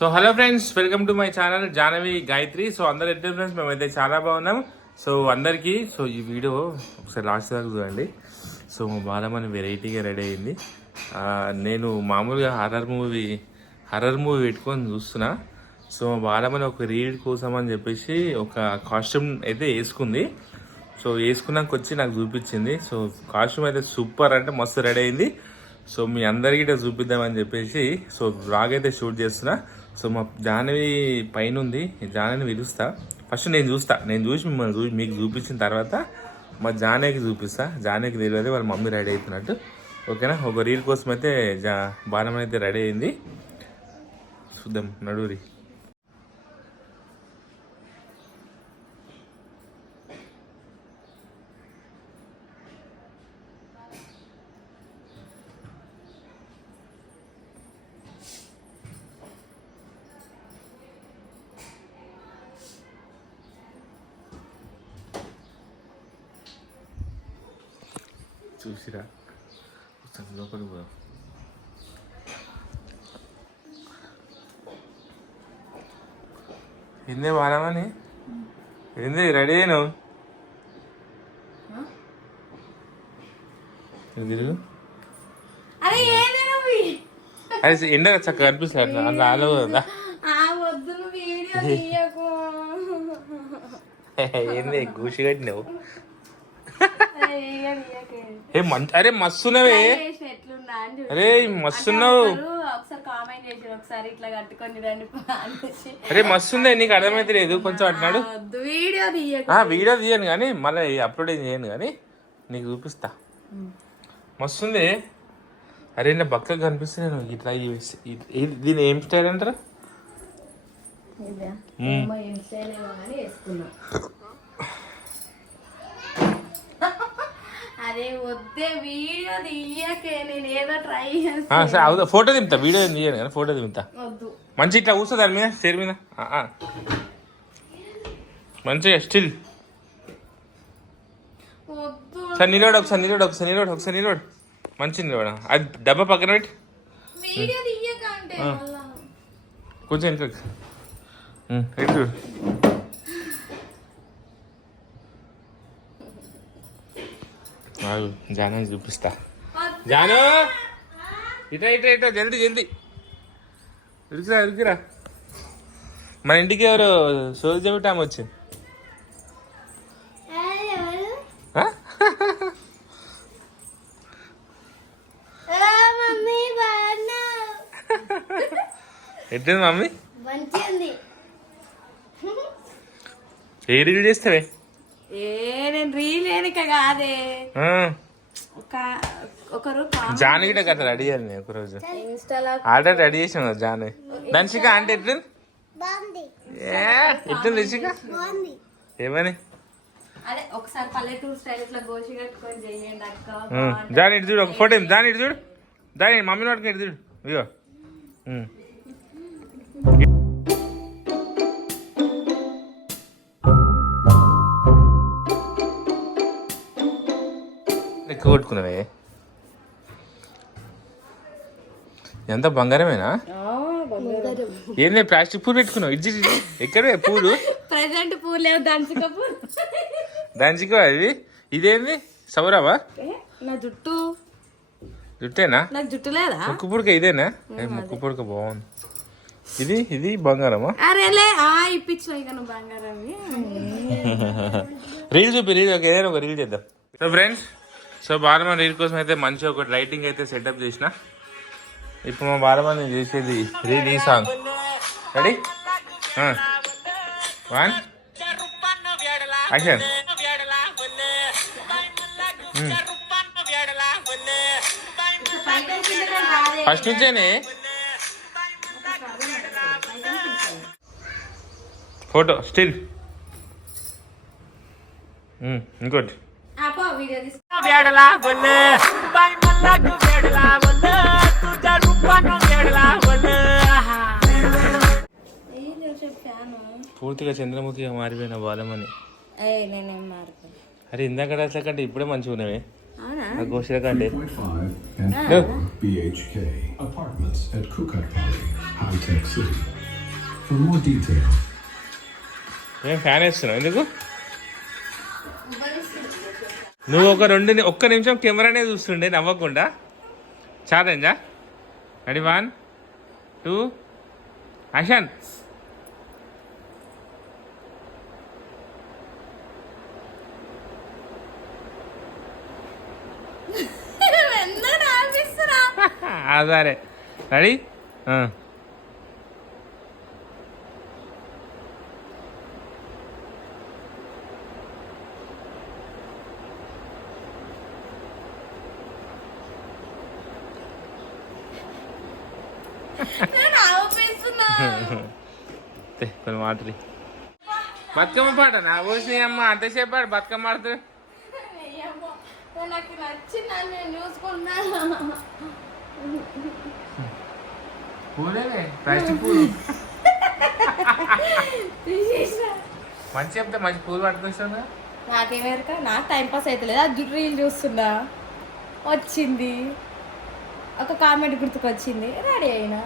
So hello friends, welcome to my channel Janavi Gayatri. So అందరు ఎట్లా friends, మేమైతే చాలా బాగున్నాం. సో అందరికీ ఈ వీడియో ఒకసారి లాస్ట్ దాకా చూడండి. సో మా బాలమని వెరైటీగా రెడీ అయింది. నేను మామూలుగా హర్రర్ మూవీ పెట్టుకొని చూస్తున్నా. సో మా బాలమని ఒక రీడ్ కోసం అని చెప్పేసి ఒక కాస్ట్యూమ్ అయితే వేసుకుంది. సో వేసుకున్నాక వచ్చి నాకు చూపించింది. సో కాస్ట్యూమ్ అయితే సూపర్ అంటే మస్తు రెడీ అయింది. సో మీ అందరికీ చూపిద్దామని చెప్పేసి సో బ్లాగ్ అయితే షూట్ చేస్తున్నా. సో మా జాహ్నవి పైన ఉంది, జాహ్నవిని పిలుస్తా. ఫస్ట్ నేను చూసి మిమ్మల్ని మీకు చూపించిన తర్వాత మా జాహ్నవికి చూపిస్తా. జాహ్నవికి తెలియదు వాళ్ళ మమ్మీ రెడీ అవుతున్నట్టు. ఓకేనా? ఒక రీల్ కోసం అయితే బాణం అయితే రెడీ అయింది. చూద్దాం, నడురి. చూసిరా లోపలికి పోదాం. ఏందే బాలమని, ఏంది రెడీ అయినావు? అదే ఎండ చక్కగా కనిపిస్తుంది అందులో ఆలో కదా. ఏంది గూసి కట్టినావు? అరే మస్తున్నావే, అరే మస్తున్నావు. అరే మస్తుందే, నీకు అర్థమైతే లేదు కొంచెం అంటున్నాడు. వీడియో తీయను కానీ మళ్ళీ అప్లోడ్ ఏం చేయను కానీ నీకు చూపిస్తా. మస్తుంది. అరే నా బక్కగా కనిపిస్తుంది. నేను ఇట్లా దీని ఏం స్టైల్ అంటారా? ఫోటో దింపుతా, వీడియో తీయను కానీ ఫోటో దింపుతా. మంచి ఇట్లా కూర్చో దాని మీద, స్టేర్ మీద మంచిగా స్టిల్. ఒకసారి నిలబడు మంచి నిలబడ. అది డబ్బా పక్కన పెట్టి కొంచెం వెనక ఎటు. జాను చూపిస్తా. జాను ఇట్లా జల్దీ ఇరికిరా. మన ఇంటికి ఎవరు సోది చెబుతాము వచ్చింది. ఎట్టుంది మమ్మీ? ఏ రీల్ చేస్తావే? నేను రీల్ ఏనిక కాదే, ఒకరు జాను గిట్ట కదా రెడీ అయ్యాను నేను ఒకరోజు. ఆల్రెడీ రెడీ చేసాను జాను. ధన్షిక అంటే ఎట్లుంది? ఎట్లుంది రిషిక? ఏమని? ఒకసారి పల్లెటూరు స్టైల్ ఇట్లా గోషి కట్టుకొని చేయండి అక్క. జాని ఇటు చూడు, ఒక ఫోటో జాని ఇటు చూడు, దాని మమ్మీ నోటికి ఇటు చూడు. ఇగో ఎక్కువ కొట్టుకున్నావే. ఎంత బంగారమేనా? ఏంది ప్లాస్టిక్ పూలు పెట్టుకున్నావు? ఇచ్చి ఎక్కడే పూలు? ప్రెసెంట్ పూలు లేవు, దంచిక అవి. ఇదేంది సౌరావా? నా జుట్టేనా? నాకు జుట్టు లేదా? ముక్కు పుడక ఇదేనా? ముక్కు పుడక బాగుంది. ఇది బంగారమా? అరేలే ఇప్పించు ఇక నువ్వు బంగారం. రీల్ చూపి, ఏదైనా ఒక రీల్ చేద్దాం. So friends, so Balamma reel కోసం అయితే మంచిగా ఒక లైటింగ్ అయితే సెటప్ చేసిన. ఇప్పుడు మా బాలమ్మ నేను చేసేది రీల్ ఈ సాంగ్. రెడీ? 1 యాక్షన్. ఫస్ట్ నుంచేనే ఫోటో స్టిల్. ఇంకోటి పూర్తిగా చంద్రముఖిగా మారిపోయిన బాలమని. అరే ఇందాక కంటే ఇప్పుడే మంచిగా ఉన్నవే. గోషల కంటే BHK Apartments at Kukatpally, High Tech City. For more detail, ఏం ఫ్యాన్ వేస్తున్నావు ఎందుకు? నువ్వు ఒక్క నిమిషం కెమెరానే చూస్తుండే నవ్వకుండా. ఛాలెంజా? Ready 1 2 action. సరే రెడీ. కొన్ని మాటలు బతుకమ్మ పాట నా పోసి అమ్మ అంతసేపు పాడు బతుకమ్మ ఆడుతూ. నాకు నచ్చింది నేను చూసుకున్నా. పూలేనే ఫస్ట్ పూలు మంచి చెప్తే మంచి పూలు పట్టుకొస్తున్నా. నాకేమేరక నాకు టైం పాస్ అవుతలేదు. అది రీల్ చూస్తున్నా వచ్చింది ఒక కామెంట్ గుర్తుకొచ్చింది రెడీ అయినా.